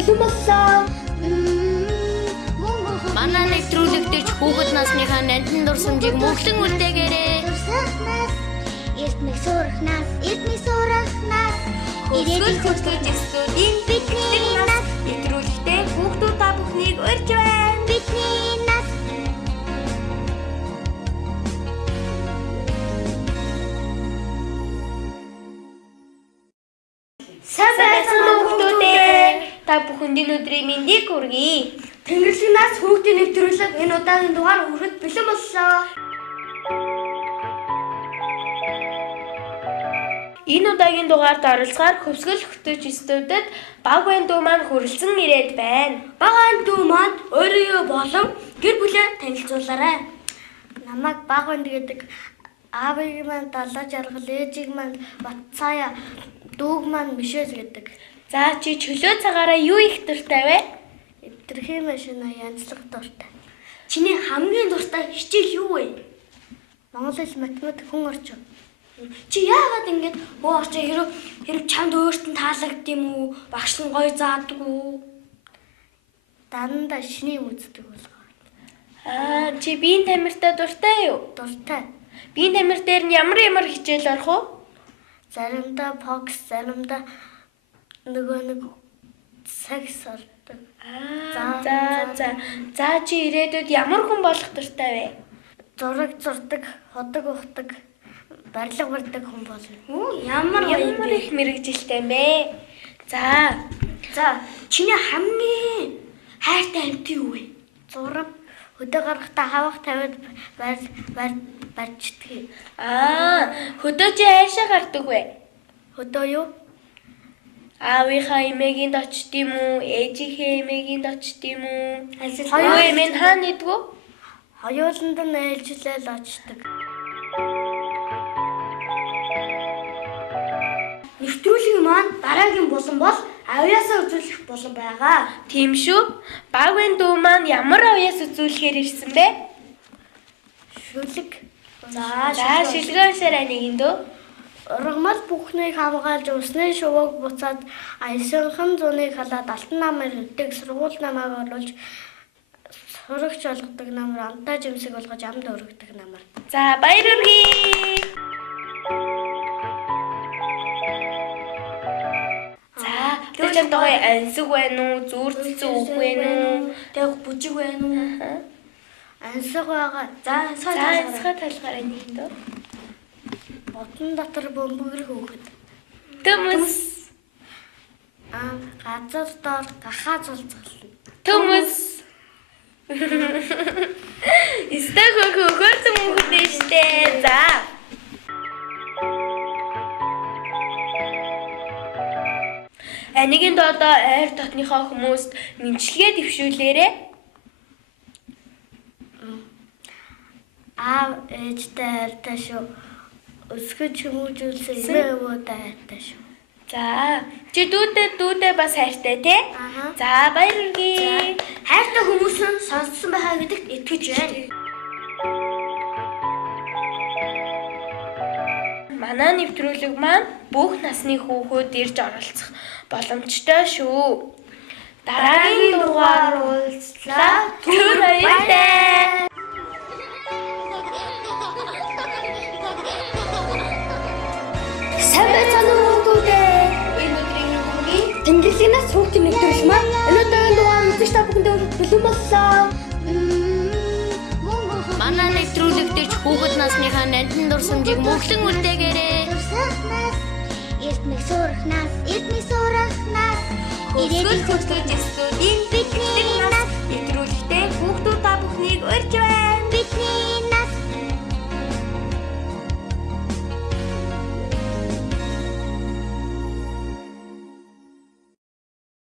бэлэн боллоо. Манай нэвтрүүлэгтэж хүүхэд насныхаа нандин дурсамжийг мөглөн үлдээгээрэй. Дурсахнаас, эртмэг суурхнаас, эдмэг суурхнаас, Өсгөл хөтлөж студийн бидний нас, нэвтрүүлэгтээ хүүхдүүд та бүхнийг урьж байна. бидний нас. Сайн байцгаана уу хүүхдүүдээ. Та бүхэнд энэ өдрийн мэндийг хүргэе. Тэнгэрлэг нас хүүхдийн нэвтрүүлэг энэ удаагийн дугаар хүрэхэд бэлэн боллоо. Энэ удаагийн дугаард оролцохоор хөвсгөл хөтөж студид баг байн дүү маань хүрэлцэн ирээд байна. Багаан дүү маань өөрийгөө болон гэр бүлээ танилцуулаарай. Намайг Багванд гэдэг аавыг маань Далаа жаргал, ээжийг маань Батцаая, дүүг маань Мишель гэдэг. За чи чөлөө цагаараа юу их дуртай вэ? Эвдэрхий машина янзлах дуртай. Чиний хамгийн дуртай хичээл юу вэ? Монгол хэл, математик, хүн орчин. Чи яагаад ингэж хөө орчин хэрэг чамд өөрт нь таалагддığım үү? Багш нь гоё заадаг уу? Дандаа шиний үздэг болгоо. Чи биеийн тамиртай дуртай юу? Дуртай. Биеийн тамир дээр нь ямар хичээл орох уу? Заримдаа бокс, заримдаа нэг секс ордог. За чи ирээдүйд ямар хүн болох дуртай вэ? Зураг зурдаг, ходог ухдаг, барилга барьдаг хүн болно. Ямар их мэрэгжилтэй бэ? За чиний хамгийн хайртай амт юу вэ? Зураг хөдөө гарахдаа хавах тавиад барьждаг. хөдөө чи хайшаа гардаг вэ? Хөдөө юу? Аавынхаа эмээгийн очд юм уу? Ээжийнхээ эмээгийн очд юм уу? Хоёр эмээ нь хаана идэггүй? Хоёуланд нь ээлжлэл очдог. Нэвтрүүлгийн маань дараагийн булан бол авьяасаа үзүүлэх булан байгаа. Тийм шүү. Баг байн дүү маань ямар авьяас үзүүлэхээр ирсэн бэ? Шүлэг. За шилгээ уншаарай нэгэн дөө. Ургамал бүхнийг хамгаалж усны шувууг буцаад аясынхан зуныг халаад алтан намаар өдөг сургууль намааг оруулж сурагч болгодог намар амтаа жимсэг болгож амд өргөдөг намар. За баяр хүргэе. Тэр ч одоо ансаг байна уу? Зүрдэлцэн үг байна уу? Тэг бүжиг байна уу? Ансаг байгаа. За Цаасгаа талгаараа нэгэн дөө. Ботон дотор бөмбөрөх хөөхд. Төмөс. Газар доор гахаа зулцгална. Төмөс. Истаг хөхөрсөн мөхөдөө штэ. За. Энийг энэ одоо ойр дотныхоо хүмүүст мэнчилгээ дэвшүүлээрэ. Аав ээжтэй хайртай шүү. Өсгөж хүмүүжүүлсэн эмээ өвөөтэй хайртай шүү. За. Чи дүүдээ бас хайртай тий? За баяр хүргэе. хайртай хүмүүс нь сонссон байхаа гэдэгт итгэж байна. Манай нэвтрүүлэг маань бүх насны хүүхүүд ирж оролцох боломжтой шүү. Дараагийн дугаар уулзлаа. Түр баяртай. Сайн байцгаана уу хүүхдүүдээ. Энэ өдрийн хүргэе. Тэнгэрлэг нас хүүхдийн нэвтрүүлэг маань энэ удаагийн дугаар үзэж та бүхэндээ бэлэн боллоо. Манай нэвтрүүлэгтэж хүүхэд насныхаа нандин дурсамжийг мөглөн үлдээгээрэй. Дурсахнаас, эртмэг суурхнаас, эдмэг суурхнаас, Өсгөл хөтлөж студийн бидний